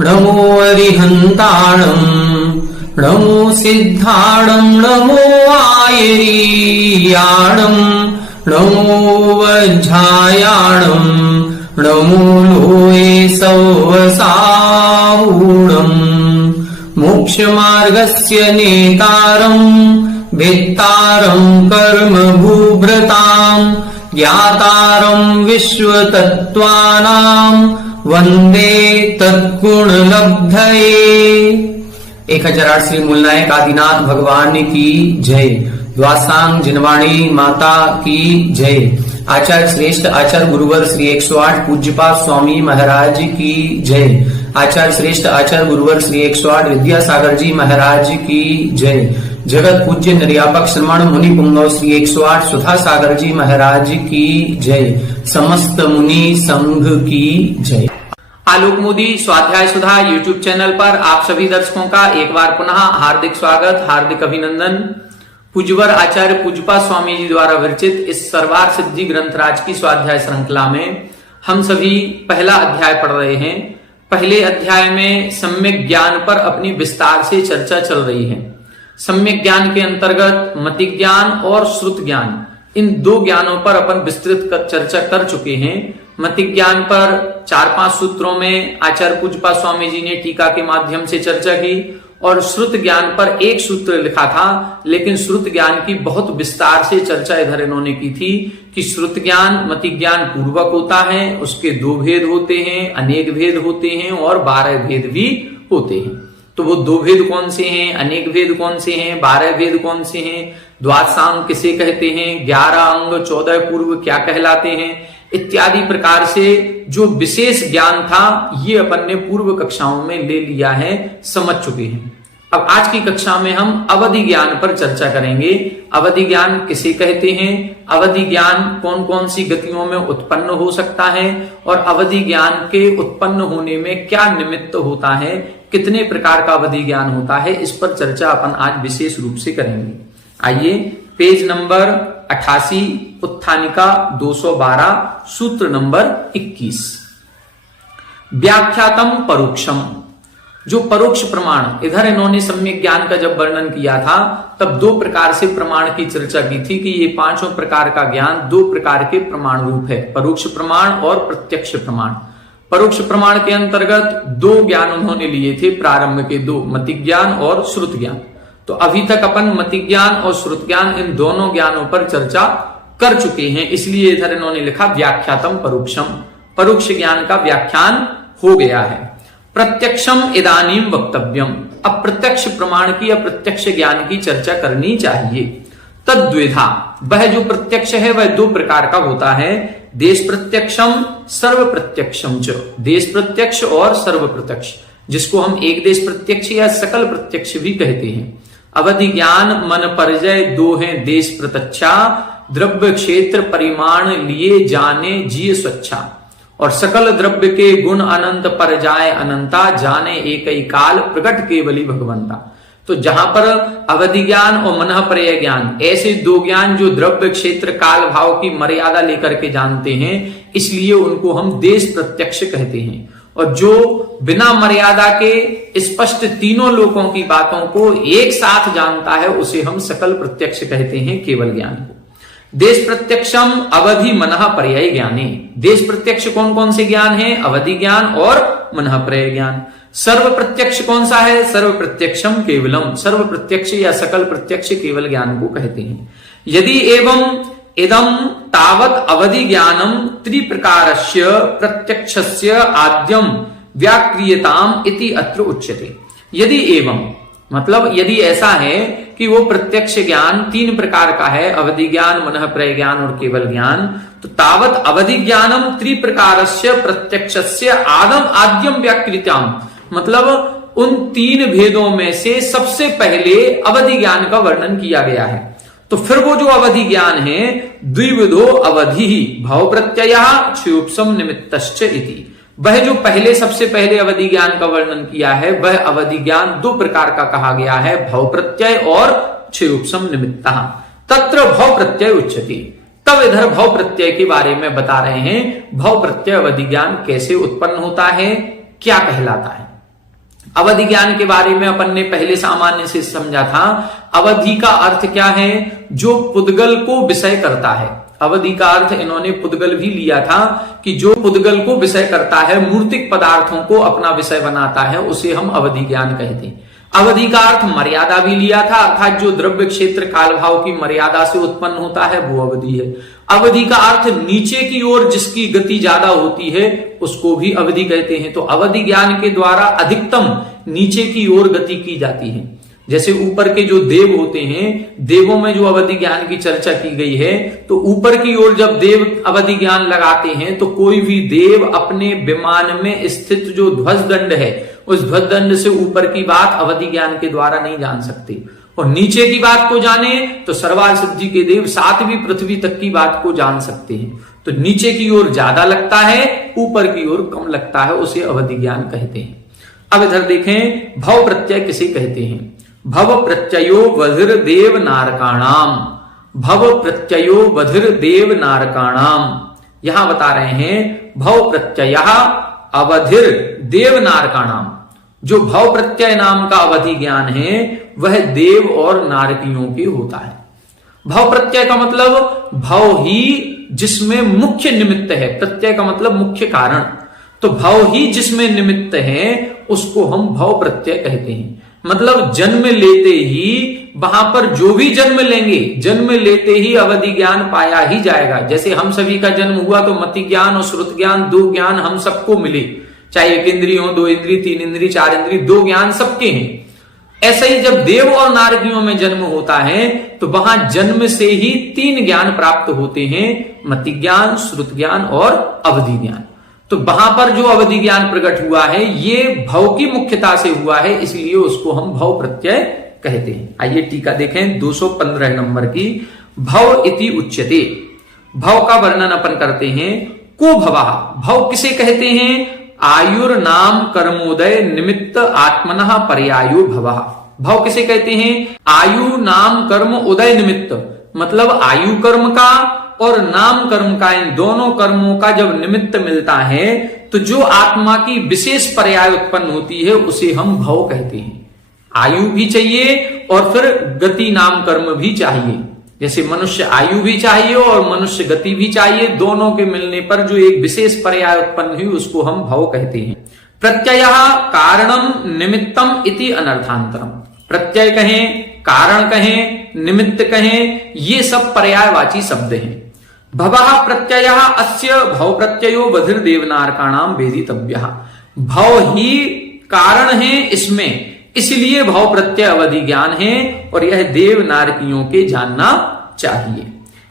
नमो अरिहन्ताणम् नमो सिद्धाणम् नमो आयरीयाणम् नमो वज्झायाणम् नमो लोये सौवसावूणम् मोक्षमार्गस्य नेतारम् भेत्तारम् कर्मभूभृताम् ज्ञातारम् विश्वतत्त्वानाम् वंदे तत्गुणलब्धये। 1008 श्री मूलनायक आदिनाथ भगवान की जय। द्वासांग जिनवाणी माता की जय। आचार्य श्रेष्ठ आचार्य गुरुवर श्री 108 पूज्यपाद स्वामी महाराज की जय। आचार्य श्रेष्ठ आचार्य गुरुवर श्री 108 विद्यासागर जी महाराज की जय। जगत पूज्य निर्यापक श्रमण मुनि पुंगव श्री 108 सुधा सागर जी महाराज की जय। समस्त मुनि संघ की जय। आलोक मोदी स्वाध्याय सुधा यूट्यूब चैनल पर आप सभी दर्शकों का एक बार पुनः हार्दिक स्वागत, हार्दिक अभिनंदन। पूज्यवर आचार्य पूज्यपाद स्वामी जी द्वारा विरचित इस सर्वार सिद्धि ग्रंथराज की स्वाध्याय श्रृंखला में हम सभी पहला अध्याय पढ़ रहे हैं। पहले अध्याय में सम्यक ज्ञान पर अपनी विस्तार से चर्चा चल रही है। सम्यक ज्ञान के अंतर्गत मति ज्ञान और श्रुत ज्ञान, इन दो ज्ञानों पर अपन विस्तृत चर्चा कर चुके हैं। मति ज्ञान पर 4-5 सूत्रों में आचार्य पूज्यपाद स्वामी जी ने टीका के माध्यम से चर्चा की और श्रुत ज्ञान पर एक सूत्र लिखा था, लेकिन श्रुत ज्ञान की बहुत विस्तार से चर्चा इधर इन्होंने की थी कि श्रुत ज्ञान मति ज्ञान पूर्वक होता है, उसके 2 भेद होते हैं, अनेक भेद होते हैं और 12 भेद भी होते हैं। तो वो 2 भेद कौन से हैं, अनेक भेद कौन से हैं, 12 भेद कौन से हैं, द्वादशांग किसे कहते हैं, 11 अंग 14 पूर्व क्या कहलाते हैं, इत्यादि प्रकार से जो विशेष ज्ञान था ये अपन ने पूर्व कक्षाओं में ले लिया है, समझ चुके हैं। अब आज की कक्षा में हम अवधि ज्ञान पर चर्चा करेंगे। अवधि ज्ञान किसे कहते हैं, अवधि ज्ञान कौन कौन सी गतियों में उत्पन्न हो सकता है और अवधि ज्ञान के उत्पन्न होने में क्या निमित्त होता है, कितने प्रकार का अवधि ज्ञान होता है, इस पर चर्चा अपन आज विशेष रूप से करेंगे। आइए पेज नंबर 88 उत्थानिका 212 सूत्र नंबर 21। व्याख्यातम परोक्षम, जो परोक्ष प्रमाण, इधर इन्होंने सम्यक ज्ञान का जब वर्णन किया था तब 2 प्रकार से प्रमाण की चर्चा की थी कि ये 5 प्रकार का ज्ञान 2 प्रकार के प्रमाण रूप है, परोक्ष प्रमाण और प्रत्यक्ष प्रमाण। परोक्ष प्रमाण के अंतर्गत 2 ज्ञान उन्होंने लिए थे, प्रारंभ के 2, मति ज्ञान और श्रुत ज्ञान। तो अभी तक अपन मति ज्ञान और श्रुत ज्ञान इन दोनों ज्ञानों पर चर्चा कर चुके हैं, इसलिए इधर इन्होंने लिखा व्याख्यातम परोक्षम, परोक्ष ज्ञान का व्याख्यान हो गया है। प्रत्यक्षम इदानीम वक्तव्यम, अब प्रत्यक्ष प्रमाण की, अप्रत्यक्ष ज्ञान की चर्चा करनी चाहिए। तद्विधा, वह जो प्रत्यक्ष है वह 2 प्रकार का होता है, देश प्रत्यक्षम सर्व प्रत्यक्षम च, देश प्रत्यक्ष और सर्व प्रत्यक्ष, जिसको हम एक देश प्रत्यक्ष या सकल प्रत्यक्ष भी कहते हैं। अवधि ज्ञान मन परिजय 2 हैं देश प्रत्यक्षा, द्रव्य क्षेत्र परिमाण लिए जाने जिय स्वच्छा, और सकल द्रव्य के गुण अनंत पर जाए अनंता, जाने एक ही काल प्रकट केवली भगवंता। तो जहां पर अवधि ज्ञान और मनः पर्यय ज्ञान, ऐसे 2 ज्ञान जो द्रव्य क्षेत्र काल भाव की मर्यादा लेकर के जानते हैं, इसलिए उनको हम देश प्रत्यक्ष कहते हैं। और जो बिना मर्यादा के स्पष्ट तीनों लोकों की बातों को एक साथ जानता है उसे हम सकल प्रत्यक्ष कहते हैं, केवल ज्ञान को। देश प्रत्यक्षम अवधि मनः पर्यय ज्ञाने, देश प्रत्यक्ष कौन कौन से ज्ञान है, अवधि ज्ञान और मनः पर्यय ज्ञान। सर्व प्रत्यक्ष कौन सा है, सर्व प्रत्यक्षम केवलम, सर्व प्रत्यक्ष या सकल प्रत्यक्ष केवल ज्ञान को कहते हैं। यदि एवं इदम तावत अवधि ज्ञानम त्रिप्रकारस्य प्रत्यक्षस्य आद्यम व्याक्रियताम इति अत्र उच्यते। यदि एवं मतलब यदि ऐसा है कि वो प्रत्यक्ष ज्ञान 3 प्रकार का है, अवधि ज्ञान, मनः पर्यय ज्ञान और केवल ज्ञान, तो तावत अवधि ज्ञानम त्रिप्रकारस्य प्रत्यक्षस्य आद्यम व्याक्रियताम, मतलब उन 3 भेदों में से सबसे पहले अवधि ज्ञान का वर्णन किया गया है। तो फिर वो जो अवधि ज्ञान है, द्विविधो अवधि भव प्रत्यय क्षयोपम निमित्तश्च इति, वह जो पहले सबसे पहले अवधि ज्ञान का वर्णन किया है वह अवधि ज्ञान 2 प्रकार का कहा गया है, भव प्रत्यय और क्षयोपम निमित्तः। तत्र भव प्रत्यय उच्यते, तब इधर भव प्रत्यय के बारे में बता रहे हैं। भव प्रत्यय अवधि ज्ञान कैसे उत्पन्न होता है, क्या कहलाता है। अवधि ज्ञान के बारे में अपन ने पहले सामान्य से समझा था। अवधि का अर्थ क्या है? जो पुद्गल को विषय करता है। अवधि का अर्थ इन्होंने पुद्गल भी लिया था कि जो पुद्गल को विषय करता है, मूर्तिक पदार्थों को अपना विषय बनाता है, उसे हम अवधि ज्ञान कहते हैं। अवधि का अर्थ मर्यादा भी लिया था, अर्थात जो द्रव्य क्षेत्र काल भाव की मर्यादा से उत्पन्न होता है वो अवधि है। अवधि का अर्थ नीचे की ओर जिसकी गति ज्यादा होती है उसको भी अवधि कहते हैं। तो अवधि ज्ञान के द्वारा अधिकतम नीचे की ओर गति की जाती है। जैसे ऊपर के जो देव होते हैं, देवों में जो अवधि ज्ञान की चर्चा की गई है, तो ऊपर की ओर जब देव अवधि ज्ञान लगाते हैं तो कोई भी देव अपने विमान में स्थित जो ध्वज दंड है उस ध्वज दंड से ऊपर की बात अवधि ज्ञान के द्वारा नहीं जान सकते। और नीचे की बात को जाने तो सर्वार सिद्धि के देव 7वीं पृथ्वी तक की बात को जान सकते हैं। तो नीचे की ओर ज्यादा लगता है, ऊपर की ओर कम लगता है, उसे अवधि ज्ञान कहते हैं। अब इधर देखें, भव प्रत्यय किसे कहते हैं? भव प्रत्ययो वधिर देव नारकाणाम। भव प्रत्ययो वधिर देव नारकाणाम, यहां बता रहे हैं भव प्रत्यय अवधिर देव नारकाणाम। जो भव प्रत्यय नाम का अवधि ज्ञान है वह देव और नारकियों के होता है। भव प्रत्यय का मतलब भव ही जिसमें मुख्य निमित्त है, प्रत्यय का मतलब मुख्य कारण। तो भव ही जिसमें निमित्त है उसको हम भव प्रत्यय कहते हैं। मतलब जन्म लेते ही वहां पर जो भी जन्म लेंगे, जन्म लेते ही अवधि ज्ञान पाया ही जाएगा। जैसे हम सभी का जन्म हुआ तो मति ज्ञान और श्रुत ज्ञान, 2 ज्ञान हम सबको मिले, चाहे 1 इंद्रिय हो, 2 इंद्रिय, 3 इंद्रिय, 4 इंद्रिय, 2 ज्ञान सबके हैं। ऐसा ही जब देव और नारकियों में जन्म होता है तो वहां जन्म से ही 3 ज्ञान प्राप्त होते हैं, मति ज्ञान, श्रुत ज्ञान और अवधि ज्ञान। तो वहां पर जो अवधि ज्ञान प्रकट हुआ है ये भव की मुख्यता से हुआ है, इसलिए उसको हम भव प्रत्यय कहते हैं। आइए टीका देखें 215 नंबर की। भव इति उच्यते, भव का वर्णन अपन करते हैं। को भवः, भव किसे कहते हैं? आयुर नाम कर्मोदय निमित्त आत्मनः पर्यायो भवः। भव किसे कहते हैं? आयु नाम कर्म उदय निमित्त, मतलब आयु कर्म का और नाम कर्म का, इन दोनों कर्मों का जब निमित्त मिलता है तो जो आत्मा की विशेष पर्याय उत्पन्न होती है उसे हम भव कहते हैं। आयु भी चाहिए और फिर गति नाम कर्म भी चाहिए। जैसे मनुष्य आयु भी चाहिए और मनुष्य गति भी चाहिए, दोनों के मिलने पर जो एक विशेष पर्याय उत्पन्न हुई उसको हम भव कहते हैं। प्रत्यय कारणम निमित्तम इति अनर्थांतरम। प्रत्यय कहें, कारण कहें, निमित्त कहें, ये सब पर्यायवाची शब्द हैं। भवः प्रत्यय अस्य भव प्रत्ययो बधिर देवनारकाणाम वेदितव्यः। भव ही कारण है इसमें, इसलिए भव प्रत्यय अवधि ज्ञान है और यह देव नारकियों के जानना चाहिए।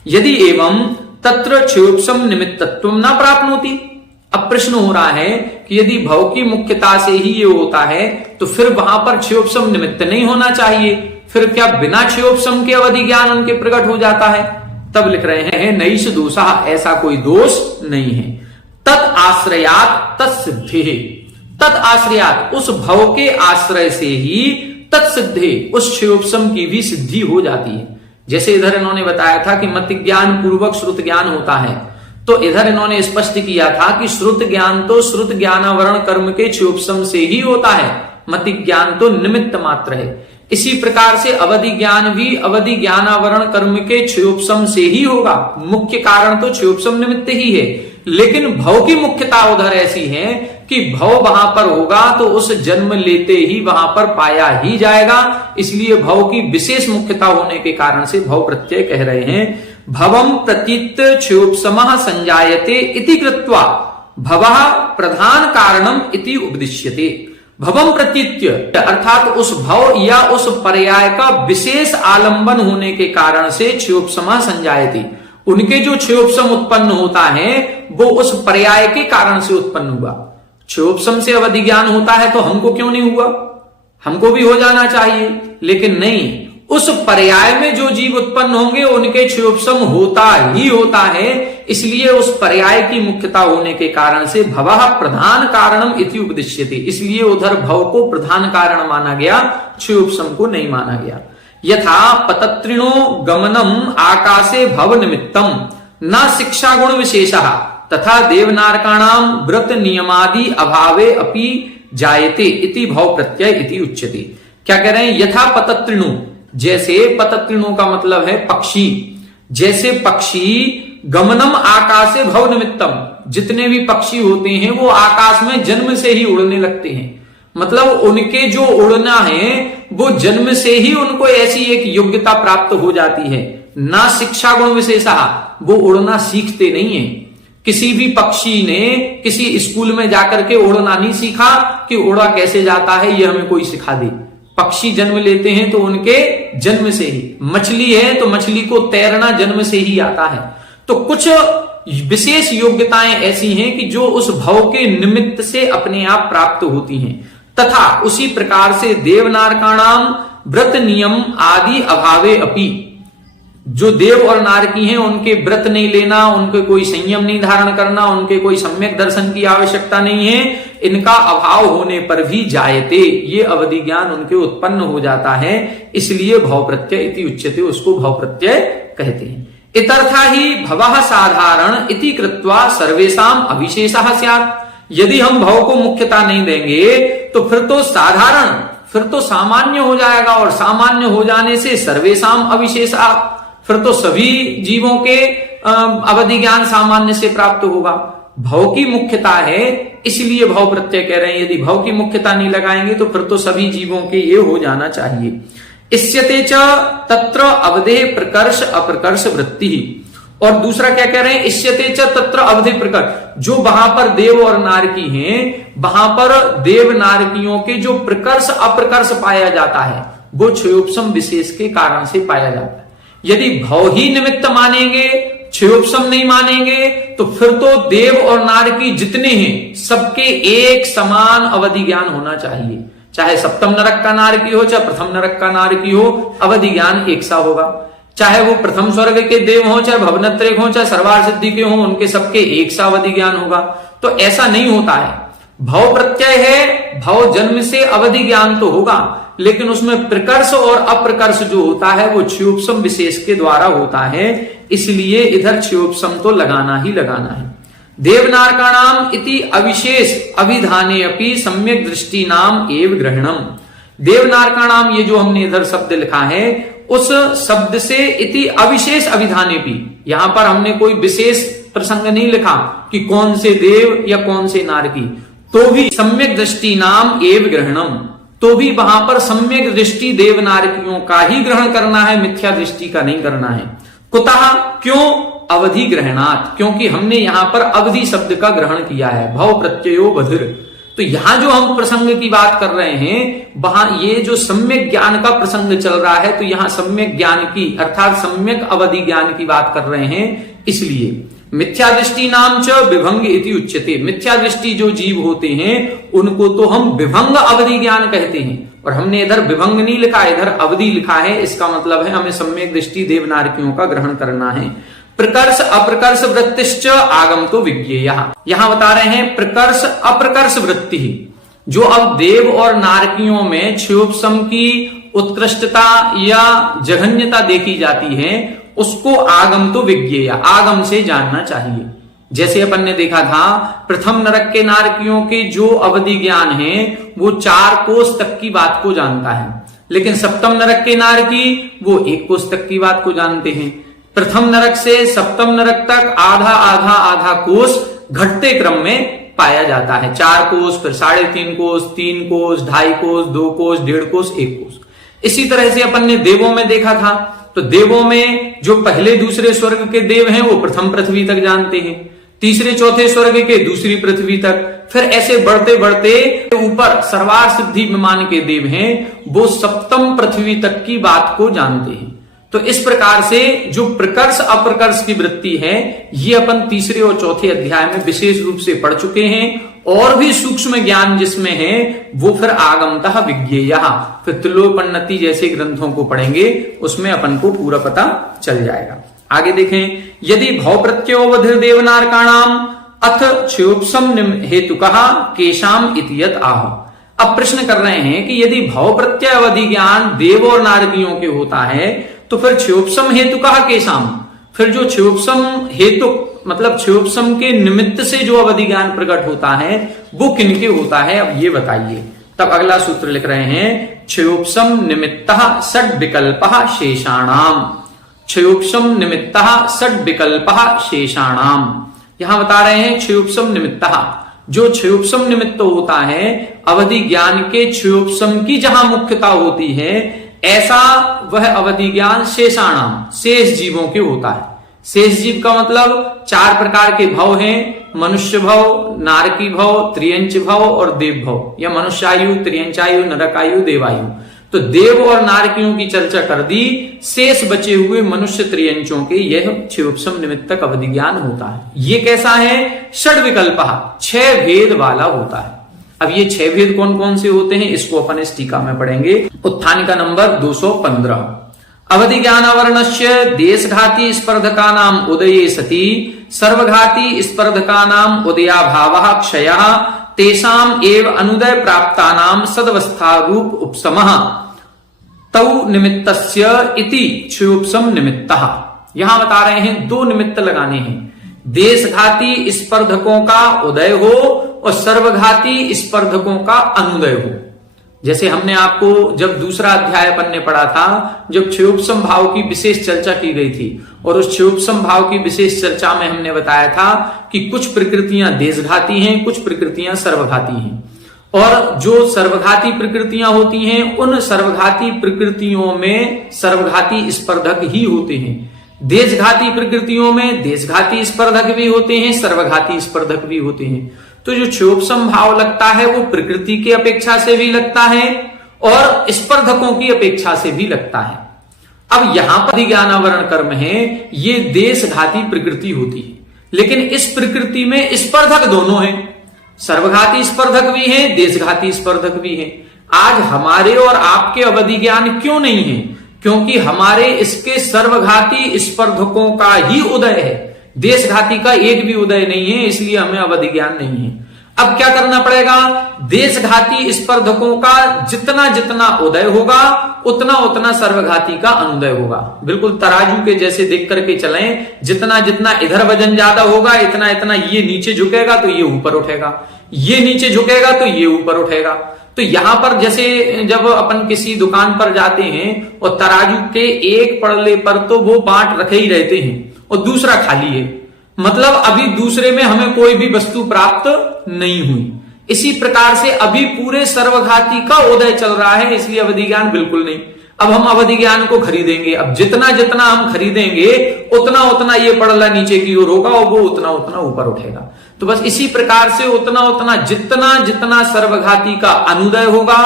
यदि एवं तत्र क्षयोपम निमित्तत्व न प्राप्नोति। अब प्रश्न हो रहा है कि यदि भव की मुख्यता से ही ये होता है तो फिर वहां पर क्षयोपम निमित्त नहीं होना चाहिए, फिर क्या बिना क्षयोपम के अवधि ज्ञान उनके प्रकट हो जाता है? तब लिख रहे हैं नैष दोषा, ऐसा कोई दोष नहीं है। तत् आश्रयात तत्सिद्धि, तत् आश्रयात उस भव के आश्रय से ही तत्सिद्धि उस क्षयोपम की भी सिद्धि हो जाती है। जैसे इधर इन्होंने बताया था कि मति ज्ञान पूर्वक श्रुत ज्ञान होता है, तो इधर इन्होंने स्पष्ट किया था कि श्रुत ज्ञान तो श्रुत ज्ञानावरण कर्म के क्षयोपम से ही होता है, मति ज्ञान तो निमित्त मात्र है। इसी प्रकार से अवधि ज्ञान भी अवधि ज्ञानावरण कर्म के क्षयोपम से ही होगा। मुख्य कारण तो क्षयोपम निमित्त ही है, लेकिन भव की मुख्यता उधर ऐसी है कि भव वहां पर होगा तो उस जन्म लेते ही वहां पर पाया ही जाएगा, इसलिए भव की विशेष मुख्यता होने के कारण से भव प्रत्यय कह रहे हैं। भवम प्रतीत क्षयोपमः संजायते इति कृत्वा भवः प्रधान कारणम इति उपदिश्यते। भवम प्रतीत्य अर्थात उस भव या उस पर्याय का विशेष आलंबन होने के कारण से क्षयोपमः संजायते, उनके जो क्षयोपम उत्पन्न होता है वो उस पर्याय के कारण से उत्पन्न हुआ। क्षयोपम से अवधि ज्ञान होता है तो हमको क्यों नहीं हुआ? हमको भी हो जाना चाहिए, लेकिन नहीं, उस पर्याय में जो जीव उत्पन्न होंगे उनके क्षयोपम होता ही होता है, इसलिए उस पर्याय की मुख्यता होने के कारण से भवः प्रधान कारणम इति उपदिश्यते, इसलिए उधर भव को प्रधान कारण माना गया, क्षयोपम को नहीं माना गया। यथा पतत्रिणो गमनम आकाशे भव निमित्तम न शिक्षा गुण विशेषः तथा देवनारकाणाम व्रत नियमादि अभावे अपि जायते इति भाव प्रत्यय इति उच्यते। क्या कह रहे हैं? यथा पतत्रिणु, जैसे पतत्रिणु का मतलब है पक्षी, जैसे पक्षी गमनम आकाशे भव निमित्तम, जितने भी पक्षी होते हैं वो आकाश में जन्म से ही उड़ने लगते हैं। मतलब उनके जो उड़ना है वो जन्म से ही उनको ऐसी एक योग्यता प्राप्त हो जाती है। ना शिक्षा गुण विशेषा, वो उड़ना सीखते नहीं है। किसी भी पक्षी ने किसी स्कूल में जाकर के उड़ना नहीं सीखा कि उड़ा कैसे जाता है, ये हमें कोई सिखा दे। पक्षी जन्म लेते हैं तो उनके जन्म से ही, मछली है तो मछली को तैरना जन्म से ही आता है। तो कुछ विशेष योग्यताएं ऐसी हैं कि जो उस भव के निमित्त से अपने आप प्राप्त होती हैं। तथा उसी प्रकार से देवनारकाणाम व्रत नियम आदि अभावे अपि, जो देव और नारकी हैं उनके व्रत नहीं लेना, उनके कोई संयम नहीं धारण करना, उनके कोई सम्यक दर्शन की आवश्यकता नहीं है, इनका अभाव होने पर भी जायते, ये अवधि ज्ञान उनके उत्पन्न हो जाता है। इसलिए भाव प्रत्यय इति उच्यते, उसको भाव प्रत्यय कहते हैं। इतर्था ही भवः साधारण इति कृत्वा सर्वेषाम अविशेषः स्यात्। यदि हम भाव को मुख्यता नहीं देंगे तो फिर तो साधारण, फिर तो सामान्य हो जाएगा, और सामान्य हो जाने से सर्वेषाम अविशेषः, फिर तो सभी जीवों के अवधि ज्ञान सामान्य से प्राप्त होगा। भव की मुख्यता है इसलिए भाव प्रत्यय कह रहे हैं। यदि भव की मुख्यता नहीं लगाएंगे तो फिर तो सभी जीवों के ये हो जाना चाहिए। इस्यते च तत्र अवधे प्रकर्ष अप्रकर्ष वृत्ति। और दूसरा क्या कह रहे हैं? इस्यते च तत्र अवधे प्रकर्ष, जो वहां पर देव और नारकी हैं, वहां पर देव नारकियों के जो प्रकर्ष अप्रकर्ष पाया जाता है वो क्षयोपशम विशेष के कारण से पाया जाता है। यदि भव ही निमित्त मानेंगे, क्षयोपशम नहीं मानेंगे, तो फिर तो देव और नारकी जितने हैं सबके एक समान अवधि ज्ञान होना चाहिए। चाहे सप्तम नरक का नारकी हो, चाहे प्रथम नरक का नारकी हो, अवधि ज्ञान एक सा होगा। चाहे वो प्रथम स्वर्ग के देव हो, चाहे भवनत्रेक हो, चाहे सर्वार सिद्धि के हो, उनके सबके एक सा अवधि ज्ञान होगा। तो ऐसा नहीं होता है। भव प्रत्यय है, भव जन्म से अवधि ज्ञान तो होगा, लेकिन उसमें प्रकर्ष और अप्रकर्ष जो होता है वो क्षयोपशम विशेष के द्वारा होता है। इसलिए इधर क्षयोपशम तो लगाना ही लगाना है। देवनारकाणाम इति अविशेष अभिधाने अपि सम्यक दृष्टि नाम एव ग्रहणम। देवनारकाणाम, ये जो हमने इधर शब्द लिखा है, उस शब्द से इति अविशेष अभिधाने भी, यहां पर हमने कोई विशेष प्रसंग नहीं लिखा कि कौन से देव या कौन से नारकी, तो भी सम्यक दृष्टि नाम एव ग्रहणम, तो भी वहां पर सम्यक दृष्टि देव नारकियों का ही ग्रहण करना है, मिथ्या दृष्टि का नहीं करना है। कुतः, क्यों? अवधि ग्रहणात्, क्योंकि हमने यहां पर अवधि शब्द का ग्रहण किया है। भव प्रत्ययो बधिर। तो यहां जो हम प्रसंग की बात कर रहे हैं, वहां ये जो सम्यक ज्ञान का प्रसंग चल रहा है, तो यहां सम्यक ज्ञान की अर्थात सम्यक अवधि ज्ञान की बात कर रहे हैं। इसलिए मिथ्या दृष्टि नाम च विभंग इति उच्यते। मिथ्या दृष्टि जो जीव होते हैं उनको तो हम विभंग अवधि ज्ञान कहते हैं, और हमने इधर विभंग नहीं लिखा, इधर अवधि लिखा है। इसका मतलब है हमें सम्यक दृष्टि देव नारकियों का ग्रहण करना है। प्रकर्ष अप्रकर्ष वृत्तिश्च आगम तो विज्ञेय। यहां बता रहे हैं प्रकर्ष अप्रकर्ष वृत्ति, जो अब देव और नारकियों में क्षयोपशम की उत्कृष्टता या जघन्यता देखी जाती है, उसको आगम तो विज्ञेय, आगम से जानना चाहिए। जैसे अपन ने देखा था प्रथम नरक के नारकियों के जो अवधि ज्ञान है वो 4 कोस तक की बात को जानता है, लेकिन सप्तम नरक के नारकी वो 1 कोस तक की बात को जानते हैं। प्रथम नरक से सप्तम नरक तक आधा आधा आधा कोस घटते क्रम में पाया जाता है। 4 कोस, फिर 3.5 कोस, 3 कोस, 2.5 कोस, 2 कोस, 1.5 कोस, 1 कोस। इसी तरह से अपन ने देवों में देखा था, तो देवों में जो पहले दूसरे स्वर्ग के देव हैं वो प्रथम पृथ्वी तक जानते हैं, तीसरे चौथे स्वर्ग के दूसरी पृथ्वी तक, फिर ऐसे बढ़ते बढ़ते ऊपर सर्वार सिद्धि विमान के देव हैं वो सप्तम पृथ्वी तक की बात को जानते हैं। तो इस प्रकार से जो प्रकर्ष अप्रकर्ष की वृत्ति है ये अपन तीसरे और चौथे अध्याय में विशेष रूप से पढ़ चुके हैं, और भी सूक्ष्म ज्ञान जिसमें है वो फिर आगमतः विज्ञेय, फिर त्रिलोपन्नति जैसे ग्रंथों को पढ़ेंगे उसमें अपन को पूरा पता चल जाएगा। आगे देखें, यदि भव प्रत्ययोवधिर देवनारकाणाम अथ क्षयोपशम हेतुकः केशाम इतियत आह। अब प्रश्न कर रहे हैं कि यदि भव प्रत्यय अवधि ज्ञान देव और नारकियों के होता है तो फिर क्षयोपशम हेतुकः केशाम, फिर जो क्षयोपशम हेतु मतलब क्षयोपसम के निमित्त से जो अवधि ज्ञान प्रकट होता है वो किनके होता है, अब ये बताइए। तब अगला सूत्र लिख रहे हैं, क्षयोपसम निमित्तः षड् विकल्पः शेषाणाम। क्षयोपसम निमित्तः षड् विकल्पः शेषाणाम, यहां बता रहे हैं क्षयोपसम निमित्तः, जो क्षयोपसम निमित्त होता है अवधि ज्ञान के क्षयोपसम की जहां मुख्यता होती है, ऐसा वह अवधि ज्ञान शेषाणाम शेष जीवों के होता है। शेष जीव का मतलब 4 प्रकार के भव हैं, मनुष्य भव, नारकी भव, त्रियंच भव और देव भव, या मनुष्यायु, त्रियंचायु, नरकायु, देवायु। तो देव और नारकियों की चर्चा कर दी, शेष बचे हुए मनुष्य त्रियंचों के यह क्षयोपसम निमित्तक अवधि ज्ञान होता है। ये कैसा है, षड् विकल्प, 6 भेद वाला होता है। अब ये 6 भेद कौन कौन से होते हैं इसको अपन इस टीका में पढ़ेंगे। उत्थानिका नंबर 215। अवधि ज्ञानावरणस्य देशघाती स्पर्धकानाम उदये सति सर्वघाती स्पर्धकानाम उदयाभावः क्षयः तेषाम एव अनुदय प्राप्तानाम सदवस्था रूप उपसमः तौ निमित्तस्य इति क्षयोपसम निमित्तः। यहां बता रहे हैं 2 निमित्त लगाने हैं, देशघाती स्पर्धकों का उदय हो और सर्वघाती स्पर्धकों का अनुदय हो। जैसे हमने आपको जब दूसरा अध्याय अपन ने पढ़ा था, जब क्षयोपसम भाव की विशेष चर्चा की गई थी, और उस क्षयोपसम भाव की विशेष चर्चा में हमने बताया था कि कुछ प्रकृतियां देशघाती हैं, कुछ प्रकृतियां सर्वघाती हैं, और जो सर्वघाती प्रकृतियां होती हैं उन सर्वघाती प्रकृतियों में सर्वघाती स्पर्धक ही होते हैं, देशघाती प्रकृतियों में देशघाती स्पर्धक भी होते हैं, सर्वघाती स्पर्धक भी होते हैं। तो जो क्षयोपसम भाव लगता है वो प्रकृति की अपेक्षा से भी लगता है और स्पर्धकों की अपेक्षा से भी लगता है। अब यहां पर ज्ञानावरण कर्म है, ये देशघाती प्रकृति होती है, लेकिन इस प्रकृति में स्पर्धक दोनों हैं, सर्वघाती स्पर्धक भी हैं, देशघाती स्पर्धक भी हैं। आज हमारे और आपके अवधि ज्ञान क्यों नहीं है? क्योंकि हमारे इसके सर्वघाती स्पर्धकों का ही उदय है, देशघाती का एक भी उदय नहीं है, इसलिए हमें अवधि ज्ञान नहीं है। अब क्या करना पड़ेगा, देशघाती स्पर्धकों का जितना जितना उदय होगा उतना उतना सर्वघाती का अनुदय होगा। बिल्कुल तराजू के जैसे देख करके चलें, जितना जितना इधर वजन ज्यादा होगा इतना इतना ये नीचे झुकेगा तो ये ऊपर उठेगा, ये नीचे झुकेगा तो ये ऊपर उठेगा। तो यहां पर जैसे जब अपन किसी दुकान पर जाते हैं और तराजू के एक पड़ले पर तो वो बांट रखे ही रहते हैं और दूसरा खाली है, मतलब अभी दूसरे में हमें कोई भी वस्तु प्राप्त नहीं हुई। इसी प्रकार से अभी पूरे सर्वघाती का उदय चल रहा है, इसलिए अवधि ज्ञान बिल्कुल नहीं। अब हम अवधि ज्ञान को खरीदेंगे, अब जितना जितना हम खरीदेंगे उतना उतना ये पड़ला नीचे की ओर होगा और वो उतना उतना ऊपर उठेगा। तो बस इसी प्रकार से उतना उतना जितना जितना सर्वघाती का अनुदय होगा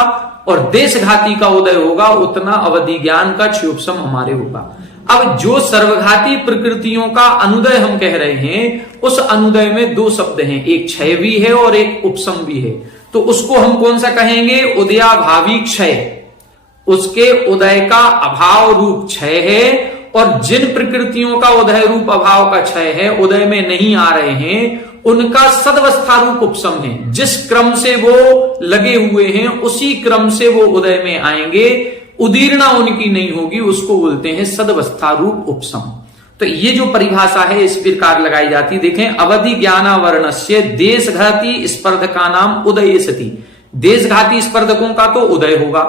और देशघाती का उदय होगा उतना अवधि ज्ञान का क्षयोपसम हमारे होगा। अब जो सर्वघाती प्रकृतियों का अनुदय हम कह रहे हैं, उस अनुदय में 2 शब्द हैं, एक क्षय भी है और एक उपसम भी है। तो उसको हम कौन सा कहेंगे, उदयाभावी क्षय। उसके उदय का अभाव रूप क्षय है, और जिन प्रकृतियों का उदय रूप अभाव का क्षय है, उदय में नहीं आ रहे हैं, उनका सदवस्था रूप उपसम है। जिस क्रम से वो लगे हुए हैं उसी क्रम से वो उदय में आएंगे, उदीर्णा उनकी नहीं होगी, उसको बोलते हैं सदवस्था रूप उपसम। तो ये जो परिभाषा है इस प्रकार लगाई जाती, देखें, अवधि ज्ञानावरणस्य देशघाती स्पर्धकानाम उदये सति, देशघाती स्पर्धकों का तो उदय होगा,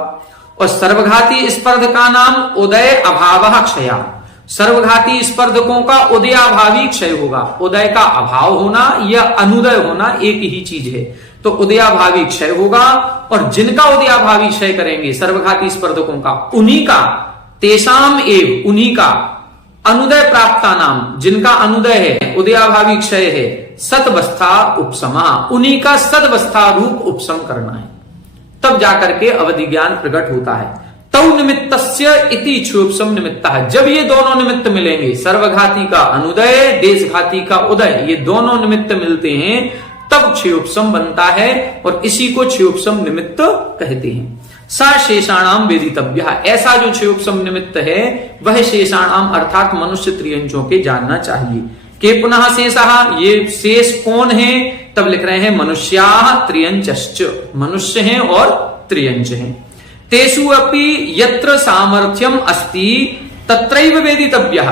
और सर्वघाती स्पर्धकानाम उदय अभावः क्षया, सर्वघाती स्पर्धकों का उदयाभावी क्षय होगा। उदय का अभाव होना या अनुदय होना एक ही चीज है, तो उदयाभावी क्षय होगा, और जिनका उदयाभावी क्षय करेंगे सर्वघाती स्पर्धकों का, उन्हीं का तेषाम एव, उन्हीं का अनुदय प्राप्ता नाम, जिनका अनुदय है उदयाभावी क्षय है, सदवस्था उपसमा, उन्हीं का सदवस्था रूप उपसम करना है, तब जाकर के अवधि ज्ञान प्रकट होता है। तौ निमित्तस्य इति क्षयोपसम निमित्तः, जब ये दोनों निमित्त मिलेंगे, सर्वघाती का अनुदय, देशघाती का उदय, ये दोनों निमित्त मिलते हैं तब क्षयोपसम बनता है, और इसी को क्षयोपसम निमित्त कहते हैं। सा शेषाणाम वेदितव्य, ऐसा जो क्षयोपसम निमित्त है वह शेषाणाम अर्थात मनुष्य त्रियंचों के जानना चाहिए। के पुनः शेषः, ये शेष कौन है, तब लिख रहे हैं मनुष्याः त्रियंचश्च, मनुष्य हैं और त्रियंच हैं। तेषु अपि यत्र सामर्थ्यम अस्ति तत्रैव वेदितव्यः,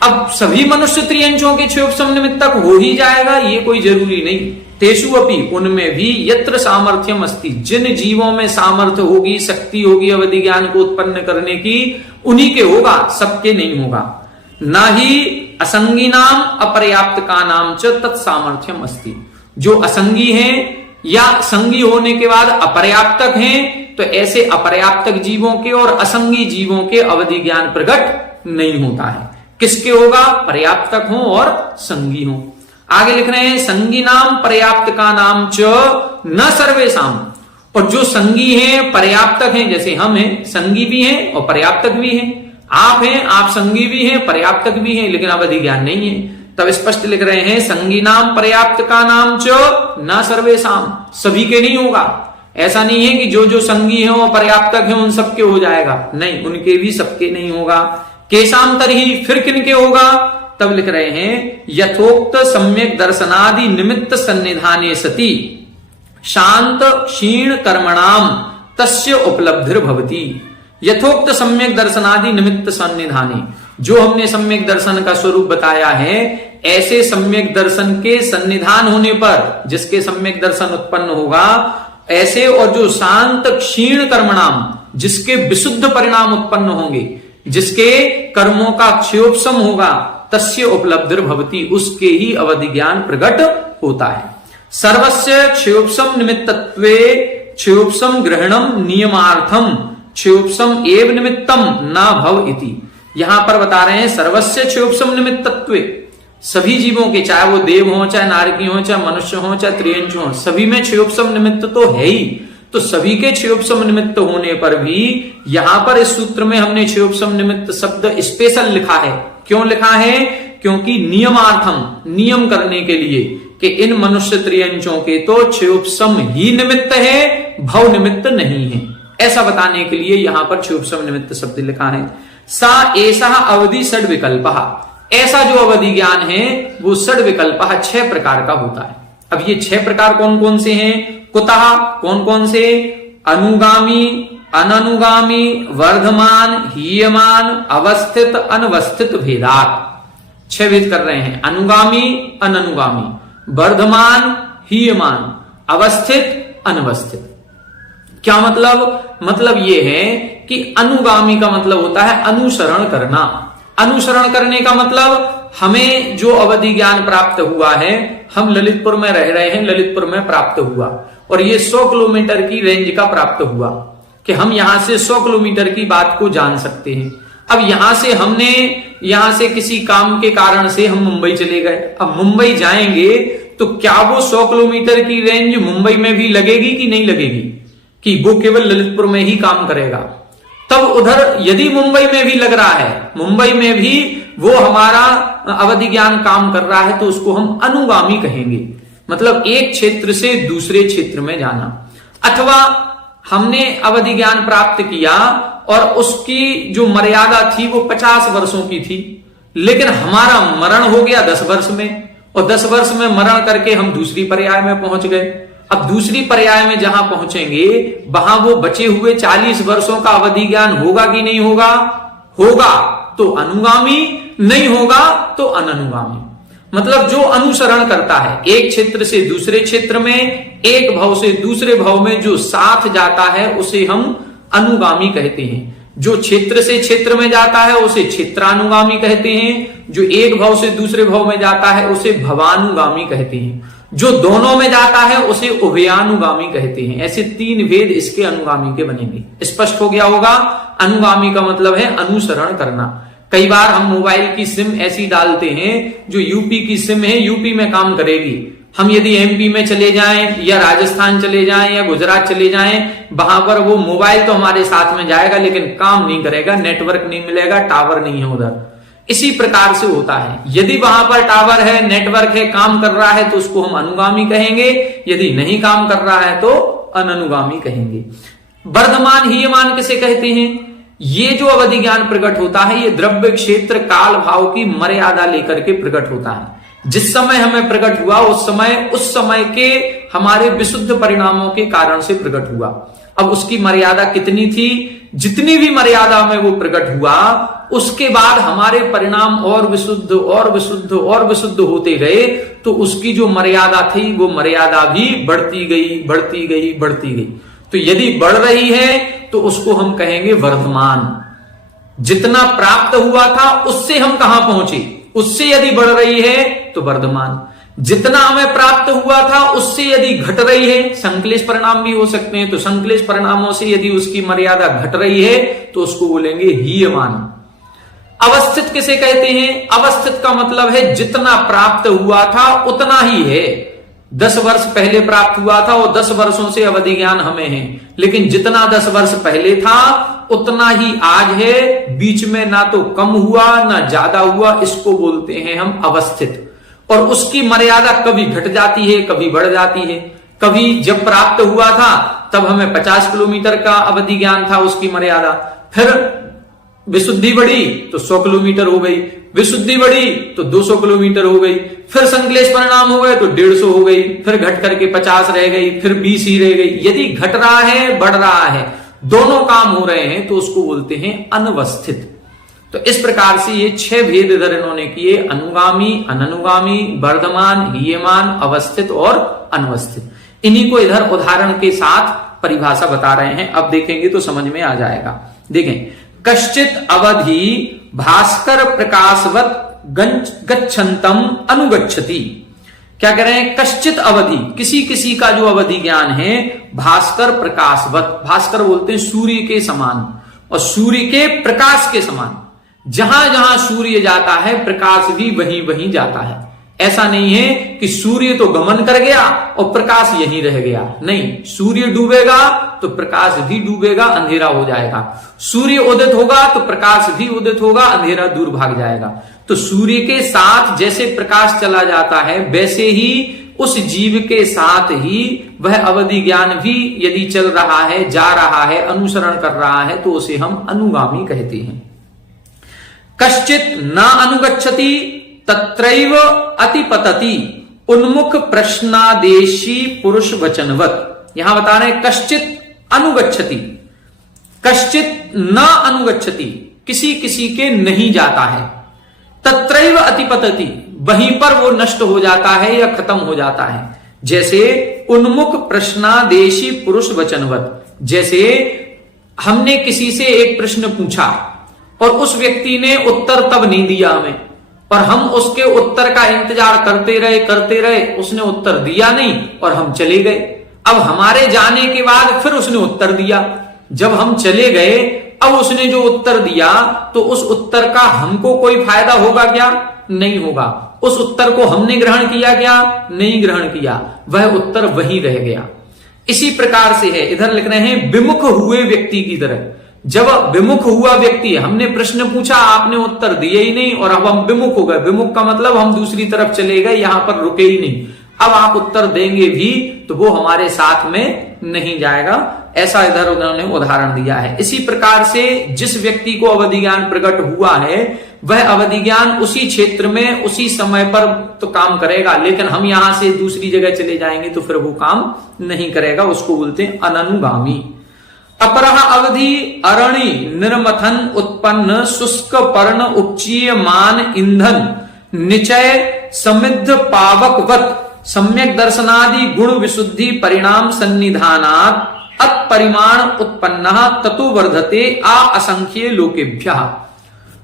अब सभी मनुष्य त्रियंचों के 6 उपसम निमित्तक हो ही जाएगा, ये कोई जरूरी नहीं। तेषु अपि, उनमें भी, यत्र सामर्थ्यम अस्ति, जिन जीवों में सामर्थ्य होगी, शक्ति होगी अवधि ज्ञान को उत्पन्न करने की, उन्हीं के होगा, सबके नहीं होगा। न ही असंगी नाम अपर्याप्त का नाम च तत्सामर्थ्यम अस्ति, जो असंगी हैं या संगी होने के बाद अपर्याप्तक हैं, तो ऐसे अपर्याप्तक जीवों के और असंगी जीवों के अवधि ज्ञान प्रकट नहीं होता है। किसके होगा? पर्याप्तक हो और संगी हो। आगे लिख रहे हैं, संगी नाम पर्याप्त का नाम च न सर्वेशम, और जो संगी हैं पर्याप्तक हैं, जैसे हम हैं, संगी भी हैं और पर्याप्तक भी हैं, आप हैं, आप संगी भी हैं पर्याप्तक भी हैं, लेकिन अवधि ज्ञान नहीं है। तब स्पष्ट लिख रहे हैं, संगी नाम पर्याप्त का नाम च न सर्वेशम, सभी के नहीं होगा। ऐसा नहीं है कि जो जो संगी है और पर्याप्तक है उन सबके हो जाएगा, नहीं, उनके भी सबके नहीं होगा। केशांतर ही, फिर किनके होगा? तब लिख रहे हैं, यथोक्त सम्यक दर्शनादि निमित्त सन्निधाने सति शांत क्षीण कर्मणाम तस्य उपलब्धिर भवति। यथोक्त सम्यक दर्शनादि निमित्त सन्निधाने, जो हमने सम्यक दर्शन का स्वरूप बताया है, ऐसे सम्यक दर्शन के सन्निधान होने पर, जिसके सम्यक दर्शन उत्पन्न होगा, ऐसे, और जो शांत क्षीण कर्मणाम, जिसके विशुद्ध परिणाम उत्पन्न होंगे, जिसके कर्मों का क्षयोपशम होगा, तस्य उपलब्धिर भवति, उसके ही अवधि ज्ञान प्रकट होता है। सर्वस्य क्षयोपशम निमित्तत्वे क्षयोपशम ग्रहणम नियमार्थम क्षयोपशम एव निमित्तम न भव इति। यहां पर बता रहे हैं, सर्वस्य क्षयोपशम निमित्तत्वे, सभी जीवों के, चाहे वो देव हो, चाहे नारकी हो, चाहे मनुष्य हो, चाहे त्रियंच हो, सभी में क्षयोपशम निमित्त तो है ही। तो सभी के क्षयोपशम निमित्त होने पर भी यहां पर इस सूत्र में हमने क्षयोपशम निमित्त शब्द स्पेशल लिखा है। क्यों लिखा है? क्योंकि नियमार्थम, नियम करने के लिए, कि इन मनुष्य त्रियंचों के तो क्षयोपशम ही निमित्त है, भव निमित्त नहीं है, ऐसा बताने के लिए यहां पर क्षयोपशम निमित्त शब्द लिखा है। सा ऐसा अवधि षड विकल्प, ऐसा जो अवधि ज्ञान है वो षड विकल्प 6 प्रकार का होता है। अब ये 6 प्रकार कौन कौन से हैं? कुतः, कौन कौन से? अनुगामी, अननुगामी, वर्धमान, हीयमान, अवस्थित, अनवस्थित भेदात। 6 भेद कर रहे हैं, अनुगामी, अननुगामी, वर्धमान, हीयमान, अवस्थित, अनवस्थित। क्या मतलब? मतलब ये है कि अनुगामी का मतलब होता है अनुसरण करना। अनुसरण करने का मतलब, हमें जो अवधि ज्ञान प्राप्त हुआ है, हम ललितपुर में रह रहे हैं, ललितपुर में प्राप्त हुआ, और ये 100 किलोमीटर की रेंज का प्राप्त हुआ, कि हम यहां से 100 किलोमीटर की बात को जान सकते हैं। अब यहां से हमने, यहां से किसी काम के कारण से हम मुंबई चले गए। अब मुंबई जाएंगे तो क्या वो 100 किलोमीटर की रेंज मुंबई में भी लगेगी कि नहीं लगेगी? कि वो केवल ललितपुर में ही काम करेगा? तब उधर यदि मुंबई में भी लग रहा है, मुंबई में भी वो हमारा अवधि ज्ञान काम कर रहा है, तो उसको हम अनुगामी कहेंगे। मतलब एक क्षेत्र से दूसरे क्षेत्र में जाना। अथवा हमने अवधि ज्ञान प्राप्त किया और उसकी जो मर्यादा थी वो 50 वर्षों की थी, लेकिन हमारा मरण हो गया 10 वर्ष में, और 10 वर्ष में मरण करके हम दूसरी पर्याय में पहुंच गए। अब दूसरी पर्याय में जहां पहुंचेंगे, वहां वो बचे हुए 40 वर्षों का अवधि ज्ञान होगा कि नहीं होगा? होगा तो अनुगामी, नहीं होगा तो अननुगामी। मतलब जो अनुसरण करता है, एक क्षेत्र से दूसरे क्षेत्र में, एक भाव से दूसरे भाव में जो साथ जाता है, उसे हम अनुगामी कहते हैं। जो क्षेत्र से क्षेत्र में जाता है उसे क्षेत्रानुगामी कहते हैं। जो एक भाव से दूसरे भाव में जाता है उसे भवानुगामी कहते हैं। जो दोनों में जाता है उसे उभयानुगामी कहते हैं। ऐसे 3 भेद इसके अनुगामी के बनेंगे। स्पष्ट हो गया होगा? अनुगामी का मतलब है अनुसरण करना। कई बार हम मोबाइल की सिम ऐसी डालते हैं, जो यूपी की सिम है, यूपी में काम करेगी। हम यदि एमपी में चले जाएं या राजस्थान चले जाएं या गुजरात चले जाएं, वहां पर वो मोबाइल तो हमारे साथ में जाएगा लेकिन काम नहीं करेगा, नेटवर्क नहीं मिलेगा, टावर नहीं है उधर। इसी प्रकार से होता है, यदि वहां पर टावर है, नेटवर्क है, काम कर रहा है तो उसको हम अनुगामी कहेंगे, यदि नहीं काम कर रहा है तो अननुगामी कहेंगे। वर्धमान हीयमान किसे कहते हैं? ये जो अवधि ज्ञान प्रकट होता है, ये द्रव्य क्षेत्र काल भाव की मर्यादा लेकर के प्रकट होता है। जिस समय हमें प्रकट हुआ उस समय के हमारे विशुद्ध परिणामों के कारण से प्रकट हुआ। अब उसकी मर्यादा कितनी थी? जितनी भी मर्यादा में वो प्रकट हुआ, उसके बाद हमारे परिणाम और विशुद्ध और विशुद्ध और विशुद्ध होते गए, तो उसकी जो मर्यादा थी वो मर्यादा भी बढ़ती गई बढ़ती गई बढ़ती गई। तो यदि बढ़ रही है तो उसको हम कहेंगे वर्धमान। जितना प्राप्त हुआ था उससे हम कहां पहुंचे, उससे यदि बढ़ रही है तो वर्धमान। जितना हमें प्राप्त हुआ था उससे यदि घट रही है, संक्लेश परिणाम भी हो सकते हैं, तो संक्लेश परिणामों से यदि उसकी मर्यादा घट रही है तो उसको बोलेंगे हीयमान। अवस्थित किसे कहते हैं? अवस्थित का मतलब है जितना प्राप्त हुआ था उतना ही है। 10 वर्ष पहले प्राप्त हुआ था और 10 वर्षों से अवधि ज्ञान हमें है, लेकिन जितना 10 वर्ष पहले था उतना ही आज है, बीच में ना तो कम हुआ ना ज्यादा हुआ, इसको बोलते हैं हम अवस्थित। और उसकी मर्यादा कभी घट जाती है कभी बढ़ जाती है। कभी जब प्राप्त हुआ था तब हमें 50 किलोमीटर का अवधि ज्ञान था उसकी मर्यादा, फिर विशुद्धि बढ़ी तो 100 किलोमीटर हो गई, विशुद्धि बढ़ी तो 200 किलोमीटर हो गई, फिर संक्लेश परिणाम हो गए तो 150 हो गई, फिर घट करके 50 रह गई, फिर 20 ही रह गई। यदि घट रहा है बढ़ रहा है दोनों काम हो रहे हैं तो उसको बोलते हैं अनवस्थित। तो इस प्रकार से ये 6 भेद इधर इन्होंने किए, अनुगामी, अननुगामी, वर्धमान, हीयमान, अवस्थित और अनवस्थित। इन्हीं को इधर उदाहरण के साथ परिभाषा बता रहे हैं। अब देखेंगे तो समझ में आ जाएगा। देखें, कश्चित अवधि भास्कर प्रकाशवत गच्छन्तम अनुगच्छति। क्या कह रहे हैं? कश्चित अवधि, किसी किसी का जो अवधि ज्ञान है भास्कर प्रकाशवत, भास्कर बोलते हैं सूर्य के समान और सूर्य के प्रकाश के समान। जहां जहां सूर्य जाता है प्रकाश भी वहीं वहीं जाता है। ऐसा नहीं है कि सूर्य तो गमन कर गया और प्रकाश यहीं रह गया, नहीं। सूर्य डूबेगा तो प्रकाश भी डूबेगा, अंधेरा हो जाएगा। सूर्य उदित होगा तो प्रकाश भी उदित होगा, अंधेरा दूर भाग जाएगा। तो सूर्य के साथ जैसे प्रकाश चला जाता है वैसे ही उस जीव के साथ ही वह अवधि ज्ञान भी यदि चल रहा है, जा रहा है, अनुसरण कर रहा है तो उसे हम अनुगामी कहते हैं। कश्चित न अनुगच्छति तत्रैव अतिपतति उन्मुख प्रश्नादेशी पुरुष वचनवत। यहां बता रहे हैं कश्चित अनुगच्छति, कश्चित न अनुगच्छति, किसी किसी के नहीं जाता है, तत्रैव अतिपतति, वहीं पर वो नष्ट हो जाता है या खत्म हो जाता है। जैसे उन्मुख प्रश्नादेशी पुरुष वचनवत, जैसे हमने किसी से एक प्रश्न पूछा और उस व्यक्ति ने उत्तर तब नहीं दिया हमें, और हम उसके उत्तर का इंतजार करते रहे, उसने उत्तर दिया नहीं और हम चले गए। अब हमारे जाने के बाद फिर उसने उत्तर दिया, जब हम चले गए अब उसने जो उत्तर दिया तो उस उत्तर का हमको कोई फायदा होगा क्या? नहीं होगा। उस उत्तर को हमने ग्रहण किया क्या? नहीं ग्रहण किया, वह उत्तर वहीं रह गया। इसी प्रकार से है, इधर लिख रहे हैं विमुख हुए व्यक्ति की तरह। जब विमुख हुआ व्यक्ति, हमने प्रश्न पूछा आपने उत्तर दिए ही नहीं और अब हम विमुख हो गए। विमुख का मतलब हम दूसरी तरफ चले गए, यहां पर रुके ही नहीं। अब आप उत्तर देंगे भी तो वो हमारे साथ में नहीं जाएगा। ऐसा इधर उन्होंने उदाहरण दिया है। इसी प्रकार से जिस व्यक्ति को अवधि ज्ञान प्रकट हुआ है वह अवधि ज्ञान उसी क्षेत्र में उसी समय पर तो काम करेगा, लेकिन हम यहां से दूसरी जगह चले जाएंगे तो फिर वो काम नहीं करेगा। उसको बोलते हैं अननुगामी। अपरह अवधि अरणि निर्मथन उत्पन्न शुष्क पर्ण उपचीयमान ईंधन निचय समिद्ध पावकवत सम्यक दर्शनादि गुण विशुद्धि परिणाम सन्निधानात् अत्परिमाण उत्पन्न ततो वर्धते आ असंख्य लोकेभ्यः।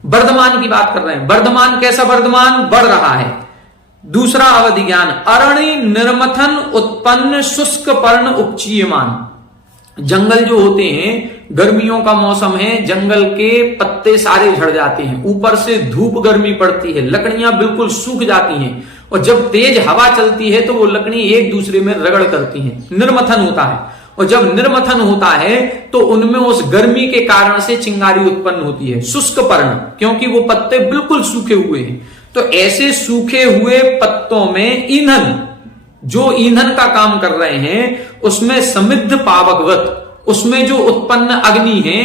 वर्धमान की बात कर रहे हैं। वर्धमान कैसा वर्धमान? बढ़ रहा है। दूसरा अवधि ज्ञान अरणि निर्मथन उत्पन्न शुष्क पर्ण उपचीयमान। जंगल जो होते हैं, गर्मियों का मौसम है, जंगल के पत्ते सारे झड़ जाते हैं, ऊपर से धूप गर्मी पड़ती है, लकड़ियां बिल्कुल सूख जाती हैं और जब तेज हवा चलती है तो वो लकड़ी एक दूसरे में रगड़ करती हैं, निर्मथन होता है। और जब निर्मथन होता है तो उनमें उस गर्मी के कारण से चिंगारी उत्पन्न होती है, शुष्क पर्ण, क्योंकि वो पत्ते बिल्कुल सूखे हुए हैं। तो ऐसे सूखे हुए पत्तों में ईंधन, जो ईंधन का काम कर रहे हैं, उसमें समिद्ध पावकवत, उसमें जो उत्पन्न अग्नि है,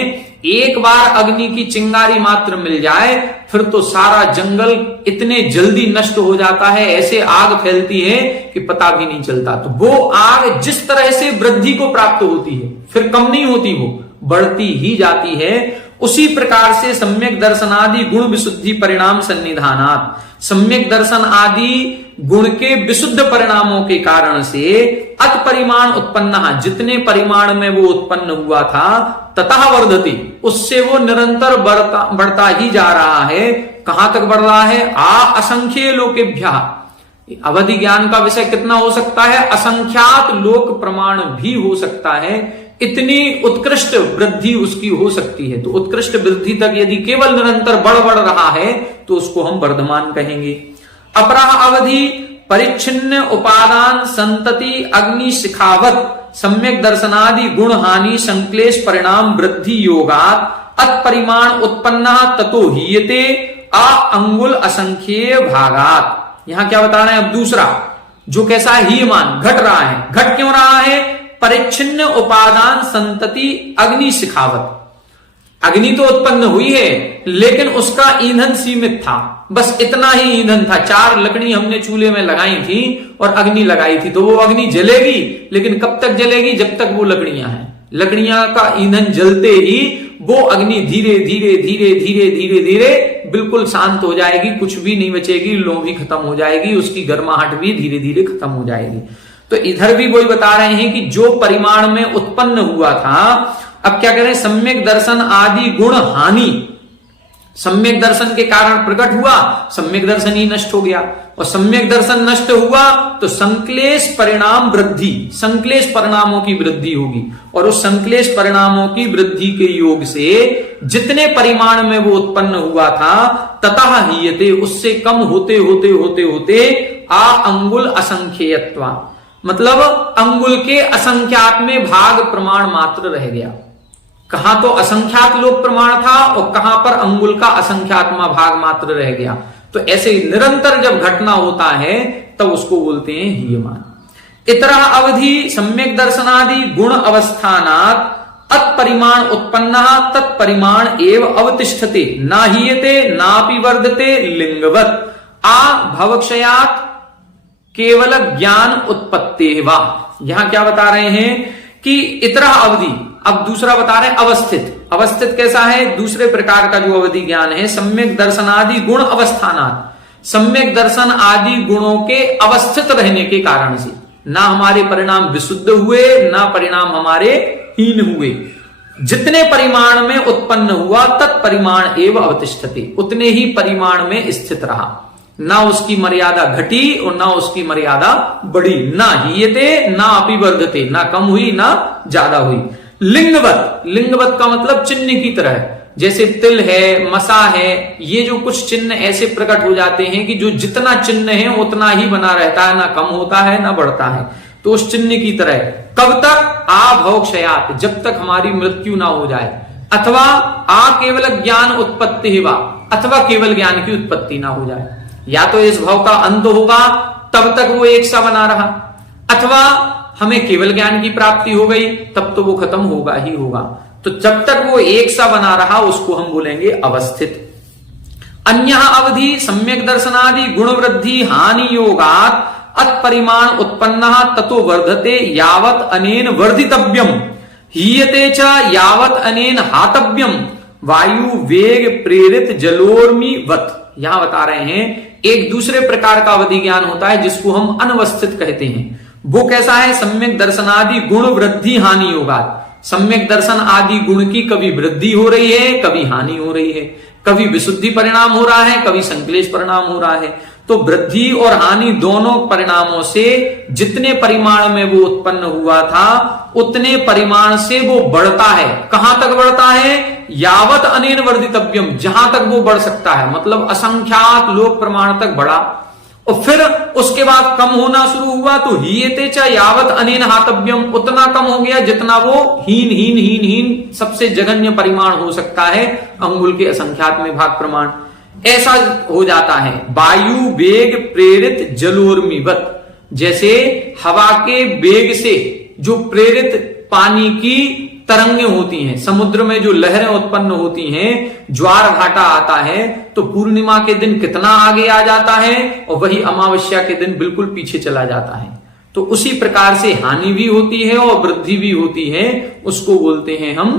एक बार अग्नि की चिंगारी मात्र मिल जाए फिर तो सारा जंगल इतने जल्दी नष्ट हो जाता है, ऐसे आग फैलती है कि पता भी नहीं चलता। तो वो आग जिस तरह से वृद्धि को प्राप्त होती है फिर कम नहीं होती, वो बढ़ती ही जाती है। उसी प्रकार से सम्यक दर्शन आदि गुण विशुद्धि परिणाम सन्निधानात्, सम्यक दर्शन आदि गुण के विशुद्ध परिणामों के कारण से अत परिमाण उत्पन्न, जितने परिमाण में वो उत्पन्न हुआ था, ततः वर्धति, उससे वो निरंतर बढ़ता ही जा रहा है। कहां तक बढ़ रहा है? असंख्य लोकेभ्यः, अवधि ज्ञान का विषय कितना हो सकता है? असंख्यात लोक प्रमाण भी हो सकता है। इतनी उत्कृष्ट वृद्धि उसकी हो सकती है। तो उत्कृष्ट वृद्धि तक यदि केवल निरंतर बढ़ रहा है तो उसको हम वर्धमान कहेंगे। अपराह अवधि परिच्छिन्न उपादान संतति अग्नि शिखावत सम्यक दर्शनादि गुण हानि संक्लेश परिणाम वृद्धि योगात अत परिमाण उत्पन्न ततो हीयते अंगुल असंख्य भागात। यहां क्या बता रहे हैं? अब दूसरा जो कैसा है? हीयमान, घट रहा है। घट क्यों रहा है? परिच्छिन्न उपादान संतति अग्नि शिखावत, अग्नि तो उत्पन्न हुई है लेकिन उसका ईंधन सीमित था, बस इतना ही ईंधन था। 4 लकड़ी हमने चूल्हे में लगाई थी और अग्नि लगाई थी, तो वो अग्नि जलेगी, लेकिन कब तक जलेगी? जब तक वो लकड़ियां हैं। लकड़ियां का ईंधन जलते ही वो अग्नि धीरे धीरे धीरे धीरे धीरे धीरे बिल्कुल शांत हो जाएगी, कुछ भी नहीं बचेगी, लो भी खत्म हो जाएगी, उसकी गर्माहट भी धीरे धीरे खत्म हो जाएगी। तो इधर भी वही बता रहे हैं कि जो परिमाण में उत्पन्न हुआ था, अब क्या करें? सम्यक दर्शन आदि गुण हानि, सम्यक दर्शन के कारण प्रकट हुआ, सम्यक दर्शन ही नष्ट हो गया, और सम्यक दर्शन नष्ट हुआ तो संक्लेश परिणाम वृद्धि, संक्लेश परिणामों की वृद्धि होगी, और उस संक्लेश परिणामों की वृद्धि के योग से जितने परिमाण में वो उत्पन्न हुआ था ततः हीयते, उससे कम होते होते होते होते अंगुल असंख्यत्वा, मतलब अंगुल के असंख्यात में भाग प्रमाण मात्र रह गया। कहां तो असंख्यात लोक प्रमाण था और कहां पर अंगुल का असंख्यात्मा भाग मात्र रह गया। तो ऐसे निरंतर जब घटना होता है तब उसको बोलते हैं हीयमान। इतरा अवधि सम्यक दर्शनादि गुण अवस्थानात् अत्परिमाण उत्पन्न तत्परिमाण एव अवतिष्ठते ना हीयते नापि वर्धते लिंगवत भवक्षयात् केवल ज्ञान उत्पत्ति वा। यहां क्या बता रहे हैं कि इतरा अवधि, अब दूसरा बता रहे हैं अवस्थित। अवस्थित कैसा है? दूसरे प्रकार का जो अवधि ज्ञान है, सम्यक दर्शनादि गुण अवस्थानात्, सम्यक दर्शन आदि गुणों के अवस्थित रहने के कारण से ना हमारे परिणाम विशुद्ध हुए ना परिणाम हमारे हीन हुए। जितने परिमाण में उत्पन्न हुआ तत्परिमाण एवं अवतिष्ठते, उतने ही परिमाण में स्थित रहा, ना उसकी मर्यादा घटी और ना उसकी मर्यादा बढ़ी, ना हीयते ना अपि वर्धते, ना कम हुई ना ज्यादा हुई। लिंगवत, लिंगवत का मतलब चिन्ह की तरह, जैसे तिल है, मसा है, ये जो कुछ चिन्ह ऐसे प्रकट हो जाते हैं कि जो जितना चिन्ह है उतना ही बना रहता है, ना कम होता है ना बढ़ता है। तो उस चिन्ह की तरह कब तक? भवक्षयात्, जब तक हमारी मृत्यु ना हो जाए, अथवा केवल ज्ञान उत्पत्ति हिवा, अथवा केवल ज्ञान की उत्पत्ति ना हो जाए। या तो इस भव का अंत होगा तब तक वो एक सा बना रहा, अथवा हमें केवल ज्ञान की प्राप्ति हो गई तब तो वो खत्म होगा ही होगा। तो जब तक वो एक सा बना रहा उसको हम बोलेंगे अवस्थित। अन्य अवधि सम्यक दर्शनादि गुण वृद्धि हानि योगात् अत्परिमाण उत्पन्न ततो वर्धते यावत अनेन वर्धितव्यम हीयते च यावत अनेन हातव्यम वायु वेग प्रेरित जलोर्मी वत। यहां बता रहे हैं एक दूसरे प्रकार का अवधि ज्ञान होता है जिसको हम अनवस्थित कहते हैं। वो कैसा है? सम्यक दर्शनादि गुण वृद्धि हानि होगा। सम्यक दर्शन आदि गुण की कभी वृद्धि हो रही है कभी हानि हो रही है, कभी विशुद्धि परिणाम हो रहा है कभी संक्लेश परिणाम हो रहा है। तो वृद्धि और हानि दोनों परिणामों से जितने परिमाण में वो उत्पन्न हुआ था उतने परिमाण से वो बढ़ता है। कहां तक बढ़ता है? यावत अनेन वर्धितव्यम, जहां तक वो बढ़ सकता है, मतलब असंख्यात लोक प्रमाण तक बढ़ा। और फिर उसके बाद कम होना शुरू हुआ तो हीयते च यावत अनेन हातव्यम, उतना कम हो गया जितना वो हीन हीन हीन हीन सबसे जघन्य परिमाण हो सकता है, अंगुल के असंख्यात में भाग प्रमाण, ऐसा हो जाता है। वायु वेग प्रेरित जलोर्मिवत, जैसे हवा के वेग से जो प्रेरित पानी की तरंगें होती हैं, समुद्र में जो लहरें उत्पन्न होती हैं, ज्वार भाटा आता है तो पूर्णिमा के दिन कितना आगे आ जाता है और वही अमावस्या के दिन बिल्कुल पीछे चला जाता है। तो उसी प्रकार से हानि भी होती है और वृद्धि भी होती है, उसको बोलते हैं हम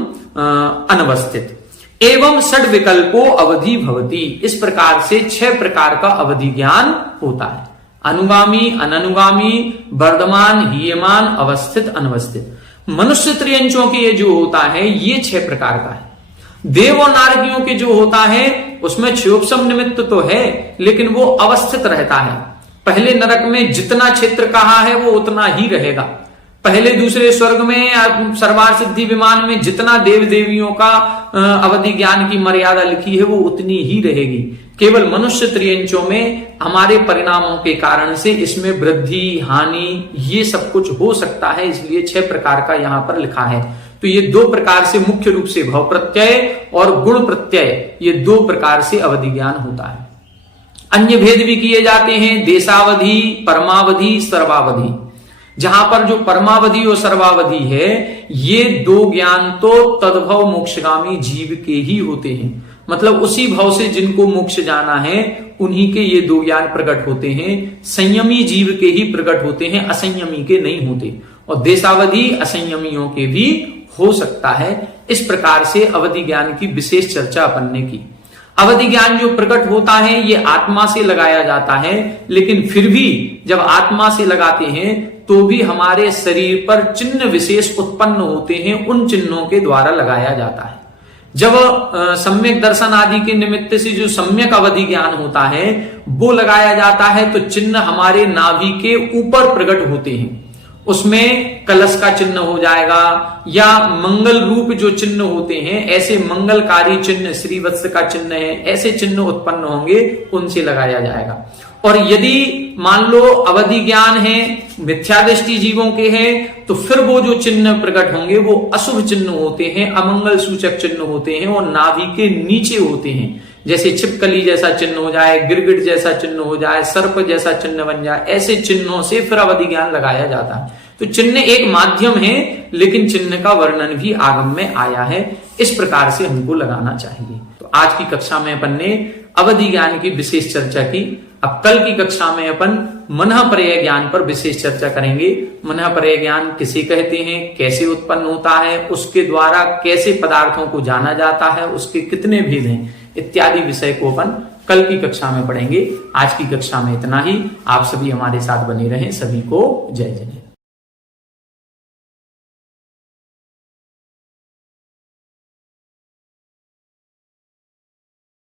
अनवस्थित। एवं षड विकल्पो अवधि भवति। इस प्रकार से 6 प्रकार का अवधि ज्ञान होता है। अनुगामी, अननुगामी, वर्धमान, हीयमान, अवस्थित, अनवस्थित। मनुष्य त्रियंचों के ये जो होता है ये 6 प्रकार का है। देव और नारकियों के जो होता है उसमें क्षोभसम निमित्त तो है, लेकिन वो अवस्थित रहता है। पहले नरक में जितना क्षेत्र कहा है वो उतना ही रहेगा। पहले दूसरे स्वर्ग में सर्वार सिद्धि विमान में जितना देव देवियों का अवधि ज्ञान की मर्यादा लिखी है वो उतनी ही रहेगी। केवल मनुष्य त्रियंचों में हमारे परिणामों के कारण से इसमें वृद्धि, हानि, ये सब कुछ हो सकता है, इसलिए 6 प्रकार का यहां पर लिखा है। तो ये 2 प्रकार से मुख्य रूप से भव प्रत्यय और गुण प्रत्यय, ये 2 प्रकार से अवधि ज्ञान होता है। अन्य भेद भी किए जाते हैं, देशावधि, परमावधि, सर्वावधि। जहां पर जो परमावधि और सर्वावधि है ये 2 ज्ञान तो तद्भव मोक्षगामी जीव के ही होते हैं। मतलब उसी भाव से जिनको मोक्ष जाना है उन्हीं के ये 2 ज्ञान प्रकट होते हैं। संयमी जीव के ही प्रकट होते हैं, असंयमी के नहीं होते। और देशावधि असंयमियों के भी हो सकता है। इस प्रकार से अवधि ज्ञान की विशेष चर्चा अपन ने की। अवधि ज्ञान जो प्रकट होता है ये आत्मा से लगाया जाता है, लेकिन फिर भी जब आत्मा से लगाते हैं तो भी हमारे शरीर पर चिन्ह विशेष उत्पन्न होते हैं, उन चिन्हों के द्वारा लगाया जाता है। जब सम्यक दर्शन आदि के निमित्त से जो सम्यक अवधि ज्ञान होता है वो लगाया जाता है तो चिन्ह हमारे नाभि के ऊपर प्रकट होते हैं। उसमें कलश का चिन्ह हो जाएगा या मंगल रूप जो चिन्ह होते हैं, ऐसे मंगलकारी चिन्ह, श्रीवत्स का चिन्ह है, ऐसे चिन्ह उत्पन्न होंगे, उनसे लगाया जाएगा। और यदि मान लो अवधि ज्ञान है, मिथ्या दृष्टि जीवों के हैं, तो फिर वो जो चिन्ह प्रकट होंगे वो अशुभ चिन्ह होते हैं, अमंगल सूचक चिन्ह होते हैं और नाभि के नीचे होते हैं। जैसे छिपकली जैसा चिन्ह हो जाए, गिरगिट जैसा चिन्ह हो जाए, सर्प जैसा चिन्ह बन जाए, ऐसे चिन्हों से फिर अवधि ज्ञान लगाया जाता है। तो चिन्ह एक माध्यम है, लेकिन चिन्ह का वर्णन भी आगम में आया है। इस प्रकार से हमको लगाना चाहिए। तो आज की कक्षा में अपन ने अवधि ज्ञान की विशेष चर्चा की। अब कल की कक्षा में अपन मनः पर्यय ज्ञान पर विशेष चर्चा करेंगे। मनः पर्यय ज्ञान किसे कहते हैं, कैसे उत्पन्न होता है, उसके द्वारा कैसे पदार्थों को जाना जाता है, उसके कितने भेद हैं, इत्यादि विषय को अपन कल की कक्षा में पढ़ेंगे। आज की कक्षा में इतना ही। आप सभी हमारे साथ बने रहें। सभी को जय जय।